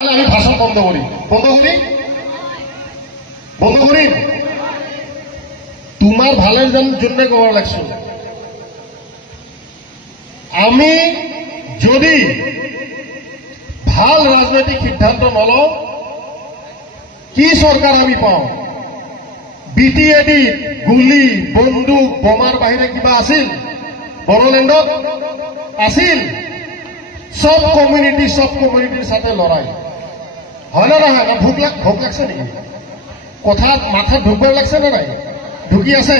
আমি ভাষণ বন্ধ করি তোমার ভালের জন্য কবার লাগছো। আমি যদি ভাল রাজনৈতিক সিদ্ধান্ত নলও কি সরকার আমি পাওঁ? বিটিএডি গুলি বন্দুক বোমাৰ বাহিৰে কিবা আছিল? বড়োলেণ্ডত আছিল। সব কমিউনিটিৰ সাথে লড়াই হয় না নহয়? ভোক লাগছে নেকি? কথাত মাথাত ঢুকবার লাগছে না নাই? ঢুকি আছে।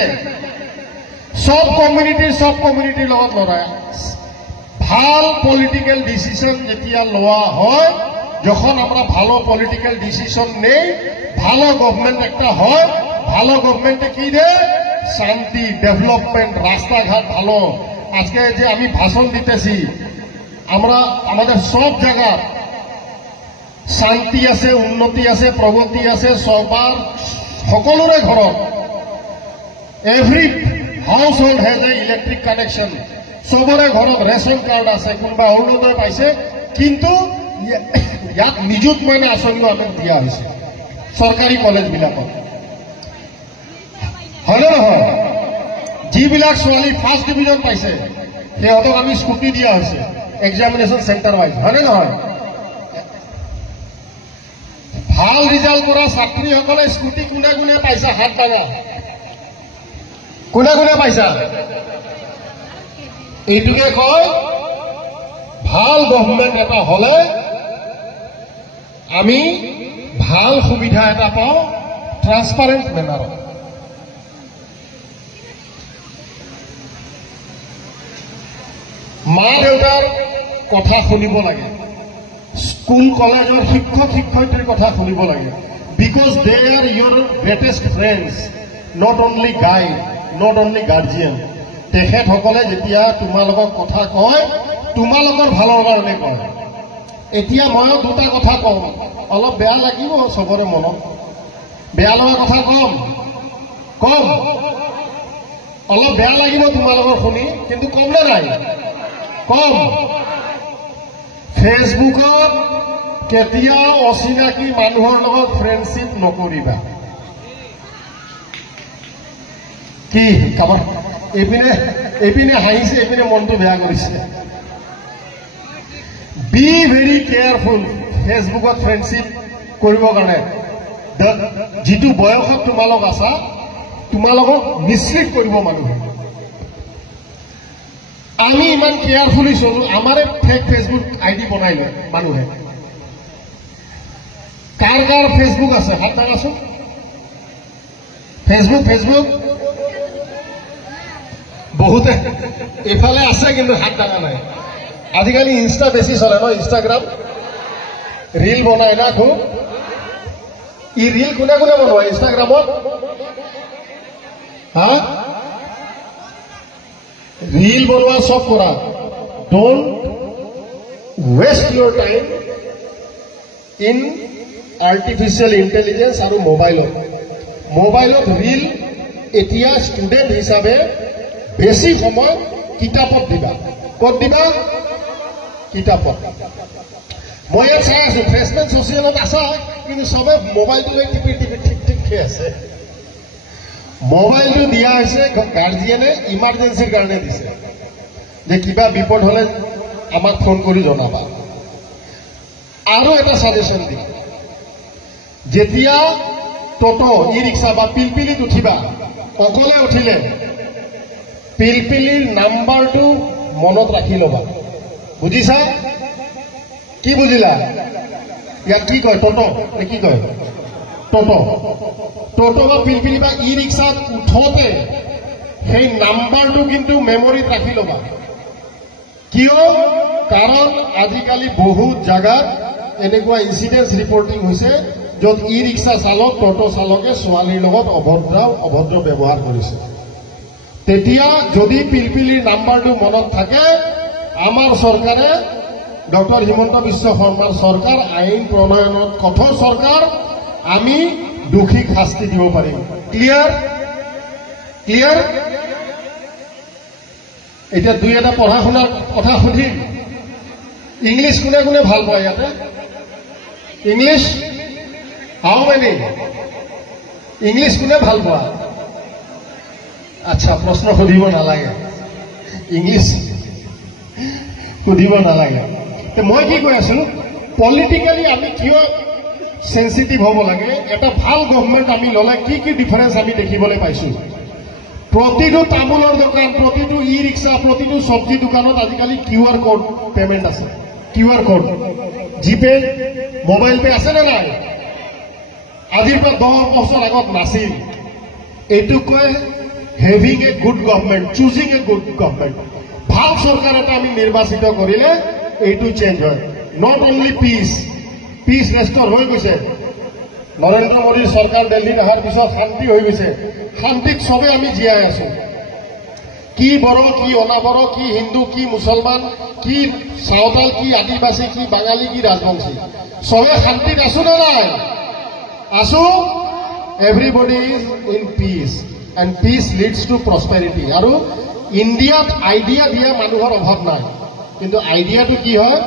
সব কমিউনিটিৰ লগত লড়াই। ভাল পলিটিক্যাল ডিসিশন যেতিয়া লওয়া হয়, যখন আমরা ভালো পলিটিক্যাল ডিসিশন নেই, ভালো গভর্নমেন্ট একটা হয়, ভালো গভর্নমেন্টে কি দেয়? শান্তি, ডেভেলপমেন্ট, রাস্তাঘাট ভালো। আজকে যে আমি ভাষণ দিতেছি, আমরা আমাদের সব জায়গা শান্তি আছে, উন্নতি আছে, প্রগতি আছে। সবার সকলরে ঘরত every house hold has a electric connection. সবরে ঘরত রেশন কার্ড আছে, কোনোবা অৰুণোদয় পাইছে। কিন্তু ইয়াত নিযুত মইনা আঁচনিও আমাক দিয়া হৈছে চৰকাৰী কলেজবিলাকত, হয় নে নহয়? যিবিলাক ছোৱালী ফাৰ্ষ্ট ডিভিজন পাইছে সিহঁতক আমি স্কুটি দিয়া হৈছে এক্সামিনেশ্যন চেণ্টাৰ ৱাইজ, হয় নে নহয়? ভাল ৰিজাল্ট কৰা ছাত্ৰীসকলে স্কুটি কোনে কোনে পাইছা? হাত দাঙা। কোনে কোনে পাইছা? এইটোকে কয় ভাল গভৰ্ণমেণ্ট এটা হলে আমি ভাল সুবিধা এটা পাওঁ ট্ৰান্সপাৰেণ্ট মেনাৰত। মা দেউতাৰ কথা শুনিব লাগে, স্কুল কলেজৰ শিক্ষক শিক্ষয়িত্ৰীৰ কথা শুনিব লাগে। Because they are your greatest friends, not only guide, not only guardian. তেখেতসকলে যেতিয়া তোমালোকক কথা কয়, তোমালোকৰ ভালৰ কাৰণে কয়। এতিয়া ময়ো দুটা কথা কওঁ, অলপ বেয়া লাগিব চবৰে মনত, বেয়া লগা কথা কম অলপ বেয়া লাগিব তোমালোকৰ শুনি, কিন্তু কম নে নাই? কম। ফেচবুকত কেতিয়াও অচিনাকি মানুহৰ লগত ফ্ৰেণ্ডশ্বিপ নকৰিবা। কি কাবাৰ এইপিনে হাঁহিছে, এইপিনে মনটো বেয়া কৰিছে। বি ভেৰি কেয়াৰফুল ফেচবুকত ফ্ৰেণ্ডশ্বিপ কৰিবৰ কাৰণে। যিটো বয়সত তোমালোক আছা, তোমালোকক মিছলিড কৰিব মানুহে। আমি ইমান কেয়াৰফুলি চলো, আমাৰে ফেক ফেচবুক আইডি বনাই লয় মানুহে। কাৰ কাৰ ফেচবুক আছে হাত দাঙাচোন। ফেচবুক বহুতে এইফালে আছে কিন্তু হাত দাঙা নাই। আজিকালি ইনষ্টা বেছি চলে ন? ইনষ্টাগ্ৰাম ৰীল বনাই না খুব। ই ৰীল কোনে কোনে বনোৱা ইনষ্টাগ্ৰামত? হা? ৰীল বনোৱা চব কৰা। Don't waste your time in artificial intelligence আৰু মোবাইলত ৰীল এতিয়া ষ্টুডেণ্ট হিচাপে বেছি সময় কিতাপত দিবা। ক'ত দিবা? কিতাপত। মই ইয়াত চাই আছো ফ্ৰেছমেন ছচিয়েলত আছা, কিন্তু চবে মোবাইলটো টিপি ঠিক আছে। মোবাইলটো দিয়া হৈছে গাৰ্জিয়ানে ইমাৰ্জেঞ্চিৰ কাৰণে দিছে, যে কিবা বিপদ হলে আমাক ফোন কৰি জনাবা। আৰু এটা ছাজেশ্যন দিম, যেতিয়া টটো ই ৰিক্সা বা পিলপিলিত উঠিবা, অকলে উঠিলে পিলপিলিৰ নাম্বাৰটো মনত ৰাখি ল'বা। বুজিছা? কি বুজিলা? ইয়াক কি কয়? টটো নে কি কয়? টটো বা পিলপিলি বা ই ৰিক্সাত উঠোতে সেই নাম্বাৰটো কিন্তু মেমৰিত ৰাখি ল'বা। কিয়? কাৰণ আজিকালি বহুত জাগাত এনেকুৱা ইনচিডেন্ট ৰিপৰ্টিং হৈছে য'ত ই ৰিক্সা চালক, টটো চালকে ছোৱালীৰ লগত অভদ্ৰ ব্যৱহাৰ কৰিছে। তেতিয়া যদি পিলপিলিৰ নাম্বাৰটো মনত থাকে, আমাৰ চৰকাৰে, ডক্টৰ হিমন্ত বিশ্ব শৰ্মাৰ চৰকাৰ আইন প্ৰণয়নত কঠোৰ চৰকাৰ, আমি দোষীক শাস্তি দিব পাৰিম। ক্লিয়াৰ? এতিয়া দুই এটা পঢ়া শুনাৰ কথা সুধিম। ইংলিছ কোনে কোনে ভাল পায় ইয়াতে? English? How many? English কোনে ভাল পোৱা? আচ্ছা, প্ৰশ্ন সুধিব নালাগে, ইংলিছ সুধিব নালাগে। মই কি কৈ আছো, পলিটিক্যালি আমি কিয় সেন্সিটিভ হব লাগে, এটা ভাল গভৰ্ণমেণ্ট আমি ললে কি কি ডিফাৰেন্স আমি দেখিবলৈ পাইছো। প্ৰতিটো তামোলৰ দোকান, প্ৰতিটো ই ৰিক্সা, প্ৰতিটো চব্জি দোকানত আজিকালি QR কোড পেমেন্ট আছে। QR code, GPay, mobile pay আছে নে নাই? আজিৰ পৰা 10 বছৰ আগত নাছিল। এইটো কয় having a good government, choosing a good government. ভাল চৰকাৰ এটা আমি নিৰ্বাচিত কৰিলে এইটো চেঞ্জ হয়। নট অনলি পিচ ৰেষ্টৰ হৈ গৈছে। নৰেন্দ্ৰ মোদীৰ চৰকাৰ দিল্লীত অহাৰ পিছত শান্তি হৈ গৈছে। শান্তিত চবে আমি জীয়াই আছো। কি বড়ো, কি অনাবড়ো, কি হিন্দু, কি মুছলমান, কি সাঁওতাল, কি আদিবাসী, কি বাঙালি, কি ৰাজবংশী, চবে শান্তিত আছো নে নাই? আছো। Everybody is in peace and peace leads to prosperity. আৰু ইণ্ডিয়াত আইডিয়া দিয়া মানুহৰ অভাৱ নাই, কিন্তু আইডিয়াটো কি হয়?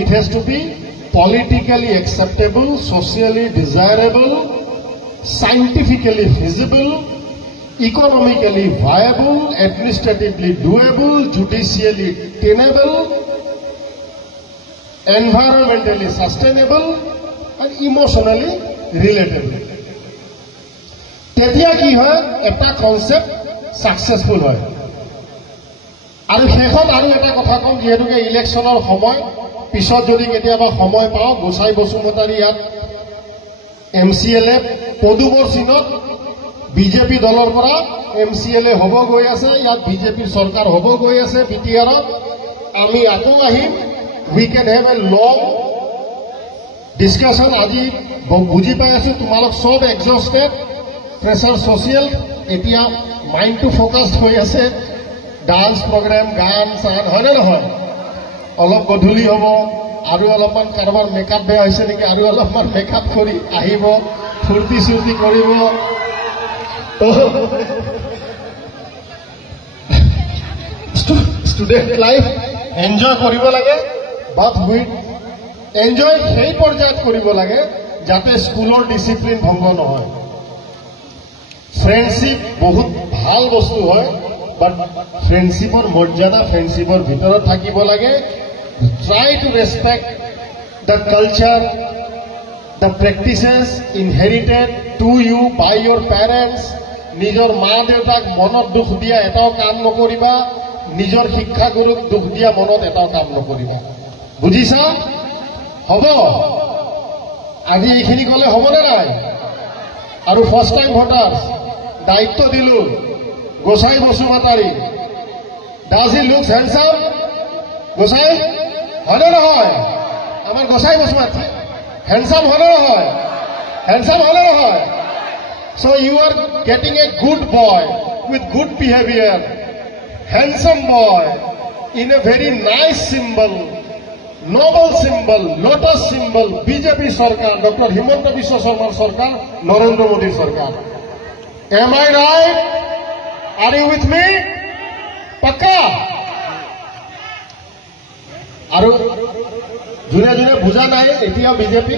It has to be politically acceptable, socially desirable, scientifically feasible, economically viable, administratively doable, judicially tenable, environmentally sustainable, and emotionally relatable. তেতিয়া কি হয়? এটা কনসেপ্ট সাকসেসফুল হয়। আৰু শেষত আৰু এটা কথা কম, যেহেতুকে ইলেকশনৰ সময়, পিছত যদি কেতিয়াবা সময় পাওঁ, গোসাই বসুমতাৰী ইয়াত MCLA পদুমৰ চিনত বিজেপি দলৰ পৰা MCLA হ'ব গৈ আছে। ইয়াত বিজেপিৰ চৰকাৰ হ'ব গৈ আছে BTRত। আমি আকৌ আহিম। We can have a long discussion. আজি বুজি পাই আছো তোমালোক চব এক্সস্টেড, প্ৰেছাৰ ছ'চিয়েল। এতিয়া মাইণ্ডটো ফ'কাছড হৈ আছে। ডান্স প্ৰগ্ৰাম, গান চান, হয়নে নহয়? অলপ গধূলি হ'ব, আৰু অলপমান কাৰোবাৰ মেকআপ বেয়া হৈছে নেকি, আৰু অলপমান মেকআপ কৰি আহিব, ফূৰ্তি চূৰ্তি কৰিব। ষ্টুডেণ্ট লাইফ এনজয় কৰিব লাগে, বাট উইথ এনজয় সেই পৰ্যায়ত কৰিব লাগে যাতে স্কুলৰ ডিচিপ্লিন ভংগ নহয়। ফ্ৰেণ্ডশ্বিপ বহুত ভাল বস্তু হয়, বাট ফ্ৰেণ্ডশ্বিপৰ মৰ্যাদা ফ্ৰেণ্ডশ্বিপৰ ভিতৰত থাকিব লাগে। Try to respect the culture, the practices inherited to you by your parents. নিজৰ মা দেউতাক মনত দুখ দিয়া এটাও কাম নকৰিবা, নিজৰ শিক্ষাগুৰুক দুখ দিয়া মনত এটাও কাম নকৰিবা। বুজিছা? হ'ব? আজি এইখিনি ক'লে হ'বনে নাই? আৰু ফাৰ্ষ্ট টাইম ভোটাৰ্ছ দায়িত্ব দিলো গোসাই Basumatary. Does he look handsome? গোসাই হয়নে নহয়? আমাৰ গোসাই বসুমতাৰী হেণ্ডসাম হয়নে নহয়? হেণ্ডসাম হয়নে নহয়? So you are getting a good boy with good behavior, handsome boy in a very nice symbol, noble symbol, lotus symbol, BJP Sarkar, Dr. Himanta Biswa Sarmar Sarkar, Narendra Modi Sarkar. Am I right? Are you with me? Pakka? আৰু जोने जोने बुझा नहीं, एटिया BJP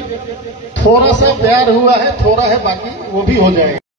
थोड़ा सा प्यार हुआ है, थोड़ा है बाकी, वो भी हो जाएगा।